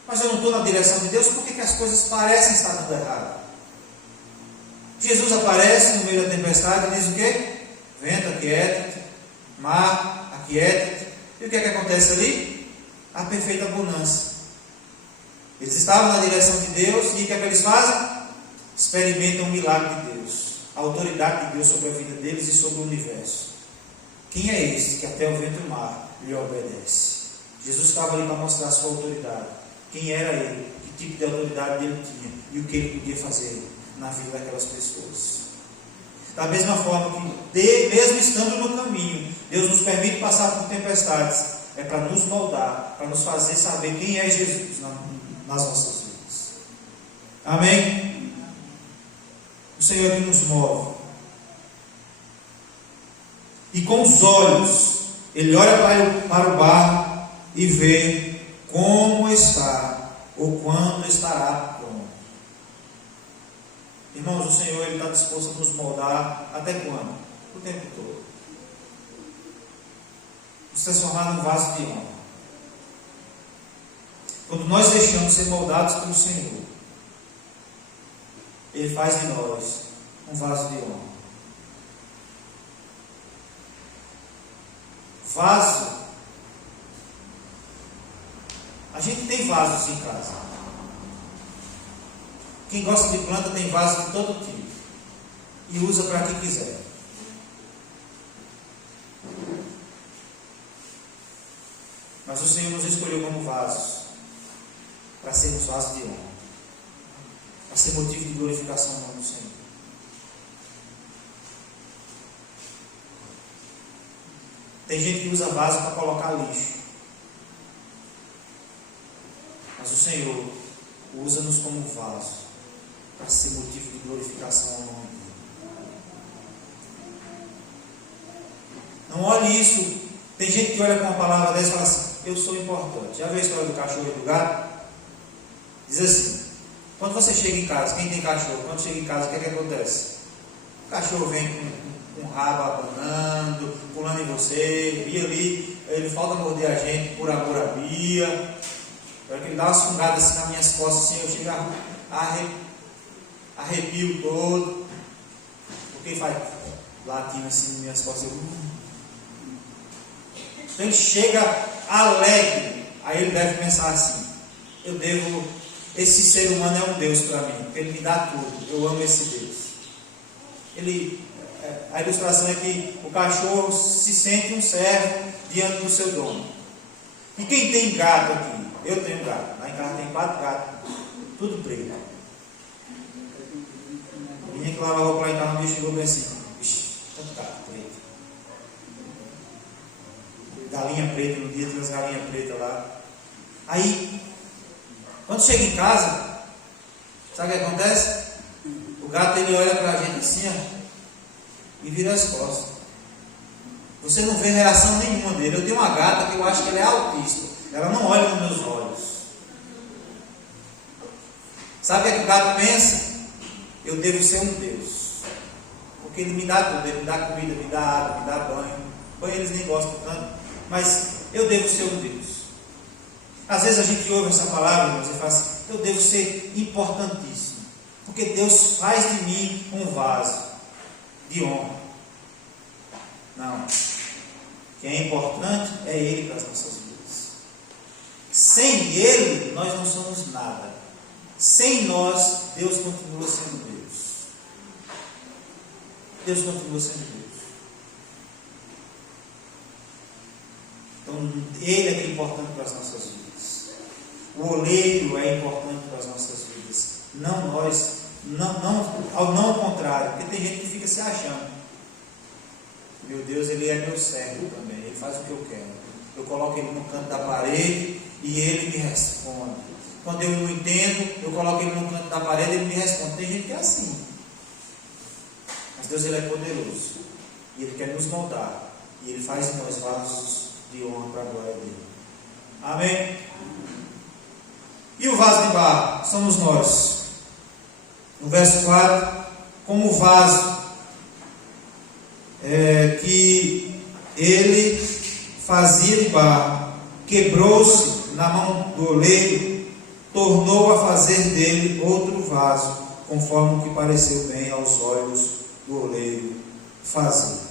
mas eu não estou na direção de Deus, por que as coisas parecem estar dando errado? Jesus aparece no meio da tempestade e diz o quê? Vento, aquieta-te, mar, aquieta-te. E o que acontece ali? A perfeita bonança. Eles estavam na direção de Deus e o que eles fazem? Experimentam o milagre de Deus, a autoridade de Deus sobre a vida deles e sobre o universo. Quem é esse que até o vento e o mar lhe obedece? Jesus estava ali para mostrar a sua autoridade. Quem era ele? Que tipo de autoridade ele tinha? E o que ele podia fazer na vida daquelas pessoas? Da mesma forma que, mesmo estando no caminho, Deus nos permite passar por tempestades. É para nos moldar, para nos fazer saber quem é Jesus nas nossas vidas. Amém? O Senhor que nos move. E com os olhos, Ele olha para o barro e vê como está, ou quando estará pronto. Irmãos, o Senhor Ele está disposto a nos moldar até quando? O tempo todo. Nos transformar num vaso de honra. Quando nós deixamos ser moldados pelo Senhor, Ele faz de nós um vaso de honra. Vaso. A gente tem vasos em casa. Quem gosta de planta tem vaso de todo tipo. E usa para quem quiser. Mas o Senhor nos escolheu como vasos. Para sermos vasos de honra. Para ser motivo de glorificação no nome do Senhor. Tem gente que usa vaso para colocar lixo. Mas o Senhor usa-nos como vaso para ser motivo de glorificação ao nome dele. Não olhe isso. Tem gente que olha com uma palavra dessa e fala assim, eu sou importante. Já viu a história do cachorro e do gato? Diz assim, quando você chega em casa, quem tem cachorro, quando chega em casa, o que acontece? O cachorro vem com o rabo abanando, pulando em você, e ali, ele falta morder a gente por amor à Bia. Ele dá umas fungadas assim nas minhas costas, assim, eu chego arrepio todo. Porque ele faz latindo assim nas minhas costas. Então ele chega alegre. Aí ele deve pensar assim, esse ser humano é um Deus para mim, porque ele me dá tudo, eu amo esse Deus. A ilustração é que o cachorro se sente um servo diante do seu dono. E quem tem gato aqui? Eu tenho gato. Lá em casa tem 4 gatos, tudo preto. A menina que lava a roupa lá em casa, um bicho chegou bem assim, tanto gato preto. Galinha preta, no dia tem as galinhas pretas lá. Aí, quando chega em casa, sabe o que acontece? O gato ele olha para a gente assim, ó, e vira as costas. Você não vê reação nenhuma dele. Eu tenho uma gata que eu acho que ela é autista. Ela não olha nos meus olhos. Sabe o que o gato pensa? Eu devo ser um Deus. Porque ele me dá tudo. Ele me dá comida, me dá água, me dá banho. Banho eles nem gostam tanto. Mas eu devo ser um Deus. Às vezes a gente ouve essa palavra, irmãos, e fala assim, eu devo ser importantíssimo. Porque Deus faz de mim um vaso de honra. Não. Quem é importante é Ele para as nossas vidas. Sem Ele, nós não somos nada. Sem nós, Deus continua sendo Deus. Deus continua sendo Deus. Então, Ele é que é importante para as nossas vidas. O oleiro é importante para as nossas vidas. Não nós, não ao contrário, porque tem gente que fica se achando. Meu Deus, Ele é meu servo também, Ele faz o que eu quero. Eu coloco Ele no canto da parede e Ele me responde. Quando eu não entendo, eu coloco Ele no canto da parede e Ele me responde. Tem gente que é assim. Mas Deus, Ele é poderoso. E Ele quer nos moldar. E Ele faz em nós vasos de honra para a glória dEle. Amém? E o vaso de barro? Somos nós. No verso 4, como vaso que ele fazia de barro, quebrou-se na mão do oleiro, tornou a fazer dele outro vaso, conforme o que pareceu bem aos olhos do oleiro fazer.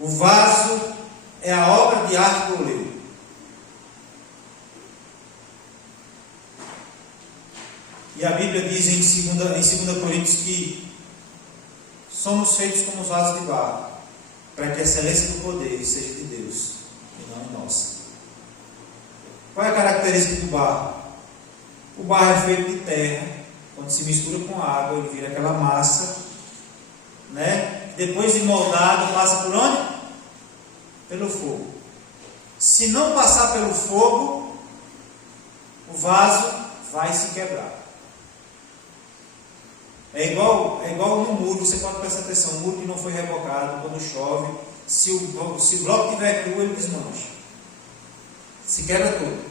O vaso é a obra de arte do oleiro. E a Bíblia diz em 2 Coríntios que somos feitos como vasos de barro, para que a excelência do poder seja de Deus e não nossa. Qual é a característica do barro? O barro é feito de terra. Quando se mistura com água, ele vira aquela massa, né? Depois de moldado, passa por onde? Pelo fogo. Se não passar pelo fogo, o vaso vai se quebrar. É igual no muro. Você pode prestar atenção, o muro que não foi rebocado, quando chove, se o bloco tiver cru, ele desmancha, se quebra tudo.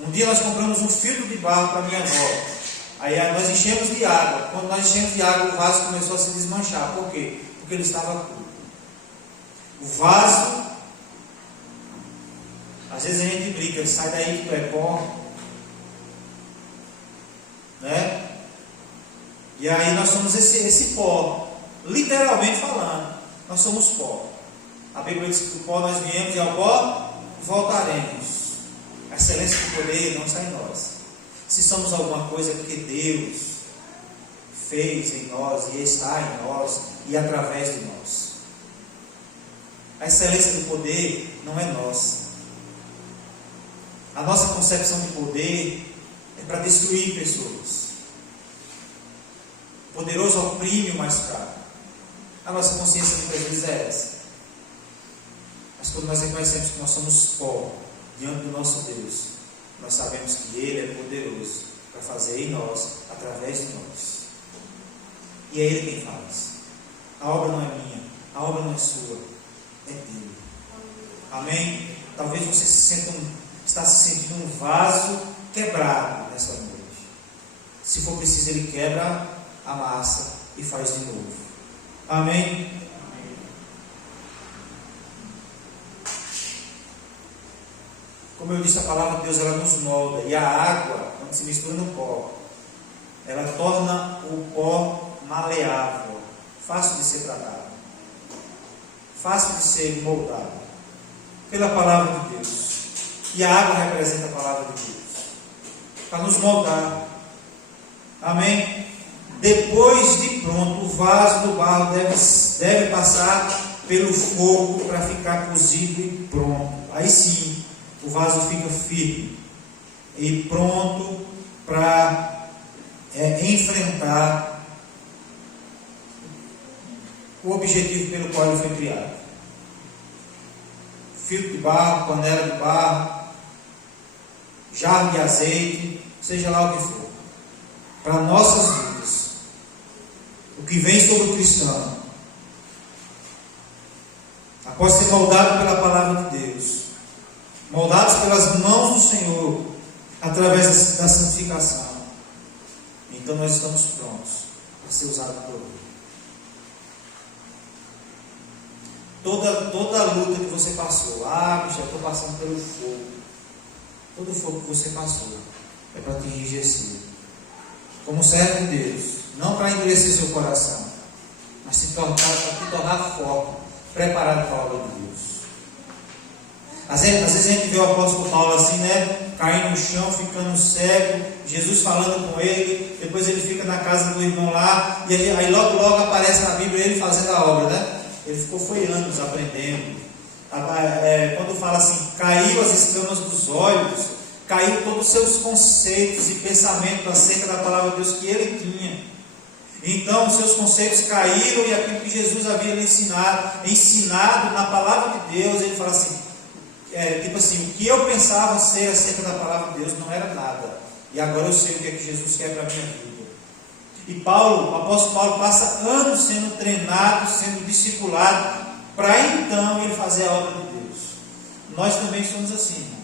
Um dia nós compramos um filtro de barro para minha avó. Aí nós enchemos de água. Quando nós enchemos de água, o vaso começou a se desmanchar. Por quê? Porque ele estava cru. O vaso, às vezes a gente brinca, sai daí que tu é pó, né? E aí nós somos esse pó, literalmente falando, nós somos pó. A Bíblia diz que do pó nós viemos e ao pó voltaremos. A excelência do poder não está em nós. Se somos alguma coisa, é porque Deus fez em nós e está em nós e através de nós. A excelência do poder não é nossa. A nossa concepção de poder é para destruir pessoas. O poderoso oprime o mais fraco. A nossa consciência muitas vezes é essa. Mas quando nós reconhecemos que nós somos pó diante do nosso Deus, nós sabemos que Ele é poderoso para fazer em nós, através de nós. E é Ele quem faz. A obra não é minha, a obra não é sua, é dele. Amém? Talvez você está se sentindo um vaso quebrado nessa noite. Se for preciso, Ele quebra a massa e faz de novo. Amém? Como eu disse, a palavra de Deus, ela nos molda. E a água, quando se mistura no pó, ela torna o pó maleável, fácil de ser tratado, fácil de ser moldado pela palavra de Deus. E a água representa a palavra de Deus para nos moldar. Amém? Depois de pronto, o vaso do barro deve passar pelo fogo para ficar cozido e pronto. Aí sim, o vaso fica firme e pronto para enfrentar o objetivo pelo qual ele foi criado. Filtro de barro, panela de barro, jarro de azeite, seja lá o que for. Para nossas vidas, o que vem sobre o cristão, após ser moldado pela palavra de Deus, moldados pelas mãos do Senhor, através da santificação, então nós estamos prontos para ser usados por Ele. Toda a luta que você passou, Michel, estou passando pelo fogo. Todo o fogo que você passou é para te enrijecer, como servo de Deus, não para endurecer seu coração, mas para te tornar forte, preparado para a obra de Deus. Às vezes a gente vê o apóstolo Paulo assim, né? Caindo no chão, ficando cego, Jesus falando com ele, depois ele fica na casa do irmão lá, e aí logo aparece na Bíblia ele fazendo a obra, né? Ele foi anos aprendendo. Quando fala assim, caiu as escamas dos olhos, caiu todos os seus conceitos e pensamentos acerca da palavra de Deus que ele tinha. Então os seus conceitos caíram e aquilo que Jesus havia lhe ensinado na palavra de Deus, ele fala assim, tipo assim, o que eu pensava ser acerca da palavra de Deus não era nada, e agora eu sei o que é que Jesus quer para a minha vida. E o apóstolo Paulo passa anos sendo treinado, sendo discipulado, para então ele fazer a obra de Deus. Nós também somos assim, irmãos.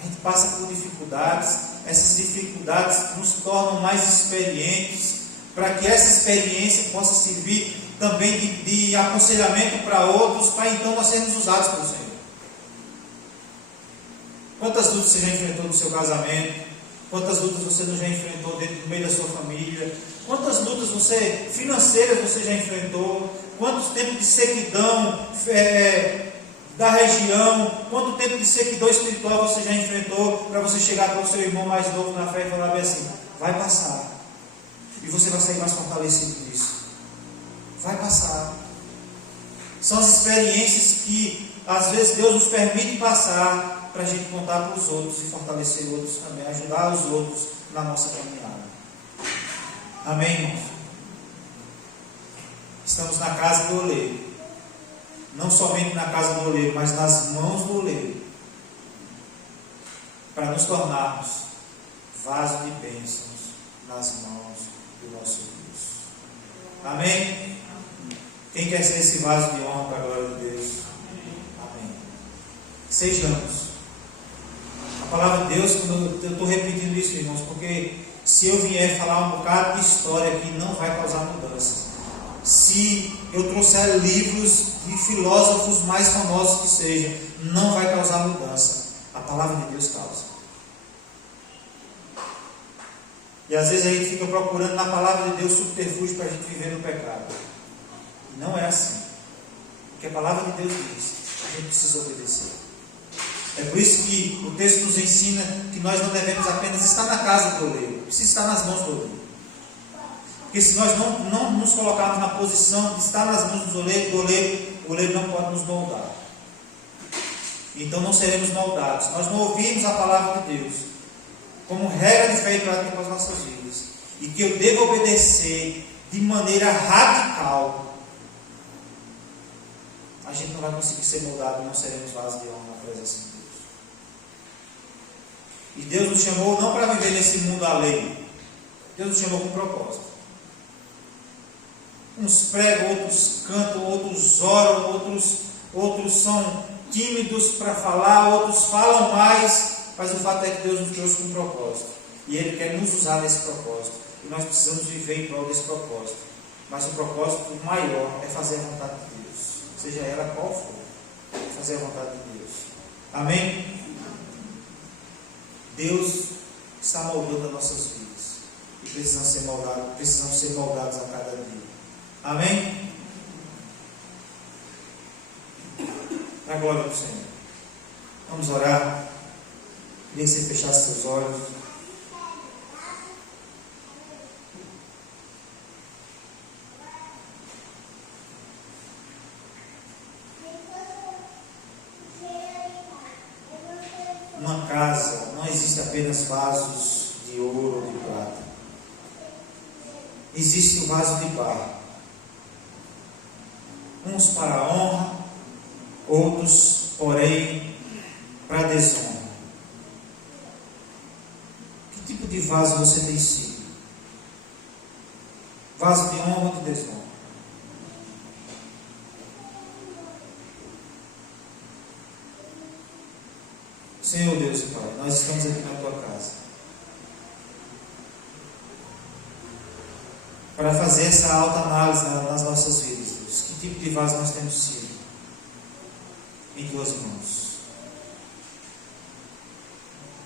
A gente passa por dificuldades, essas dificuldades nos tornam mais experientes, para que essa experiência possa servir também de aconselhamento para outros, para então nós sermos usados pelo Senhor. Quantas lutas você já enfrentou no seu casamento? Quantas lutas você não já enfrentou dentro do meio da sua família? Quantas lutas financeiras você já enfrentou? Quantos tempos de sequidão da região? Quanto tempo de sequidão espiritual você já enfrentou para você chegar para o seu irmão mais novo na fé e falar bem assim, vai passar. E você vai sair mais fortalecido disso. Vai passar. São as experiências que às vezes Deus nos permite passar para a gente contar para os outros e fortalecer outros também, ajudar os outros na nossa caminhada. Amém, irmãos? Estamos na casa do oleiro. Não somente na casa do oleiro, mas nas mãos do oleiro. Para nos tornarmos vaso de bênçãos nas mãos do nosso Deus. Amém? Quem quer ser esse vaso de honra para a glória de Deus? Amém. Sejamos. A palavra de Deus, quando eu estou repetindo isso, irmãos, porque se eu vier falar um bocado de história aqui, não vai causar mudanças. Se eu trouxer livros de filósofos mais famosos que sejam, não vai causar mudança. A palavra de Deus causa. E às vezes a gente fica procurando na palavra de Deus subterfúgio para a gente viver no pecado. E não é assim. O que a palavra de Deus diz, a gente precisa obedecer. É por isso que o texto nos ensina que nós não devemos apenas estar na casa do oleiro, precisa estar nas mãos do oleiro. Porque se nós não nos colocarmos na posição de estar nas mãos do oleiro não pode nos moldar. Então não seremos moldados. Nós não ouvimos a palavra de Deus como regra de fé e prática para as nossas vidas. E que eu devo obedecer de maneira radical. A gente não vai conseguir ser moldado e não seremos vasos de honra na presença de Deus. E Deus nos chamou não para viver nesse mundo alheio. Deus nos chamou com propósito. Uns pregam, outros cantam, outros oram, outros são tímidos para falar, outros falam mais, mas o fato é que Deus nos trouxe com um propósito. E Ele quer nos usar nesse propósito. E nós precisamos viver em prol desse propósito. Mas o propósito maior é fazer a vontade de Deus. Seja ela qual for. É fazer a vontade de Deus. Amém? Deus está moldando as nossas vidas. E precisamos ser moldados a cada dia. Amém? Para a glória do Senhor. Vamos orar. Queria que você fechasse seus olhos. Numa casa não existe apenas vasos de ouro ou de prata. Existe o vaso de barro. Uns para a honra, outros, porém, para a desonra. Que tipo de vaso você tem sido? Vaso de honra ou de desonra? Senhor Deus e Pai, nós estamos aqui na Tua casa para fazer essa alta análise nas nossas vidas, Deus. Que tipo de vaso nós temos sido em Tuas mãos?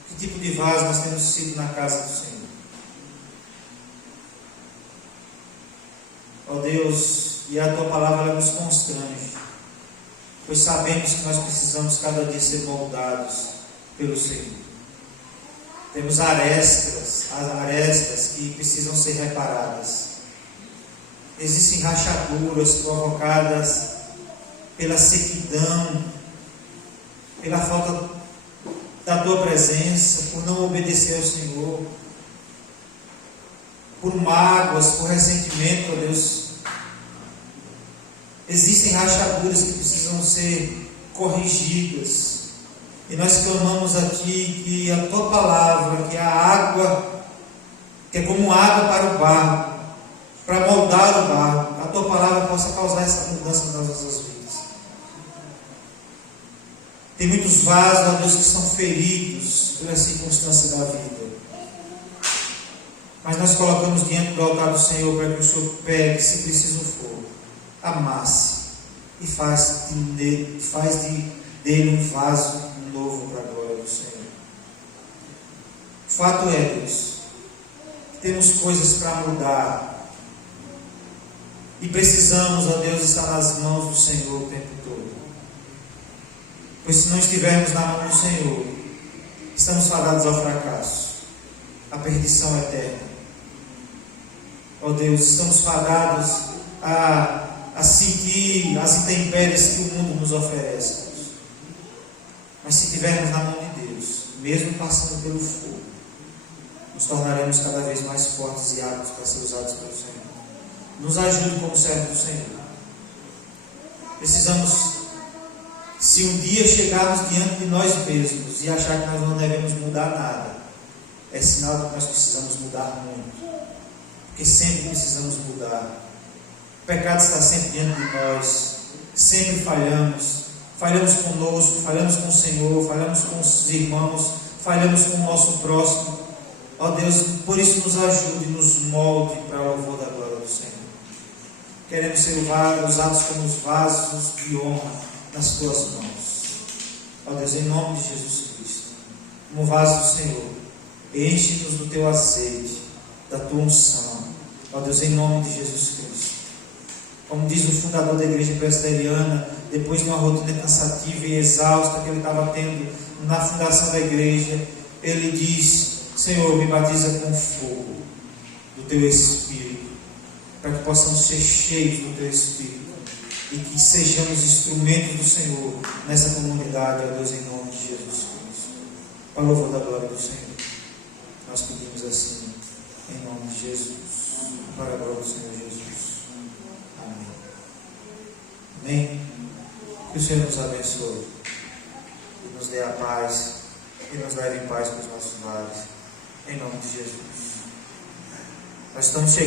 Que tipo de vaso nós temos sido na casa do Senhor? Ó Deus, e a Tua palavra ela nos constrange pois sabemos que nós precisamos cada dia ser moldados pelo Senhor. Temos arestas que precisam ser reparadas. Existem rachaduras provocadas pela sequidão, pela falta da tua presença, por não obedecer ao Senhor, por mágoas, por ressentimento, ó Deus. Existem rachaduras que precisam ser corrigidas. E nós clamamos aqui que a tua palavra, que a água, que é como água para o barro, para moldar o barro, a tua palavra possa causar essa mudança nas nossas vidas. Tem muitos vasos, ó Deus, que são feridos pela circunstância da vida. Mas nós colocamos diante do altar do Senhor para que o Senhor pegue, se preciso for, amasse e faz dele um vaso novo para a glória do Senhor. O fato é, Deus, que temos coisas para mudar e precisamos, ó Deus, estar nas mãos do Senhor o tempo todo. Pois se não estivermos na mão do Senhor, estamos fadados ao fracasso, à perdição eterna. Ó Deus, estamos fadados a seguir as intempéries que o mundo nos oferece. Mas se estivermos na mão de Deus, mesmo passando pelo fogo, nos tornaremos cada vez mais fortes e aptos para ser usados pelo Senhor. Nos ajude como servo do Senhor. Precisamos, se um dia chegarmos diante de nós mesmos e achar que nós não devemos mudar nada, é sinal de que nós precisamos mudar muito. Porque sempre precisamos mudar. O pecado está sempre diante de nós. Sempre falhamos. Falhamos conosco, falhamos com o Senhor, falhamos com os irmãos, falhamos com o nosso próximo. Ó Deus, por isso nos ajude, nos molde para o louvor da glória do Senhor. Queremos ser usados como os vasos de honra nas tuas mãos. Ó Deus, em nome de Jesus Cristo, como vaso do Senhor, enche-nos do teu azeite, da tua unção. Ó Deus, em nome de Jesus Cristo. Como diz o fundador da igreja presbiteriana, depois de uma rotina cansativa e exausta que ele estava tendo na fundação da igreja, ele diz: Senhor, me batiza com fogo do teu Espírito, para que possamos ser cheios do teu Espírito e que sejamos instrumentos do Senhor nessa comunidade, ó Deus, em nome de Jesus Cristo. Para o louvor da glória do Senhor, nós pedimos assim, em nome de Jesus, para a glória do Senhor Jesus. Amém. Amém. Que o Senhor nos abençoe e nos dê a paz e nos leve em paz para os nossos lares, em nome de Jesus. Nós estamos chegando.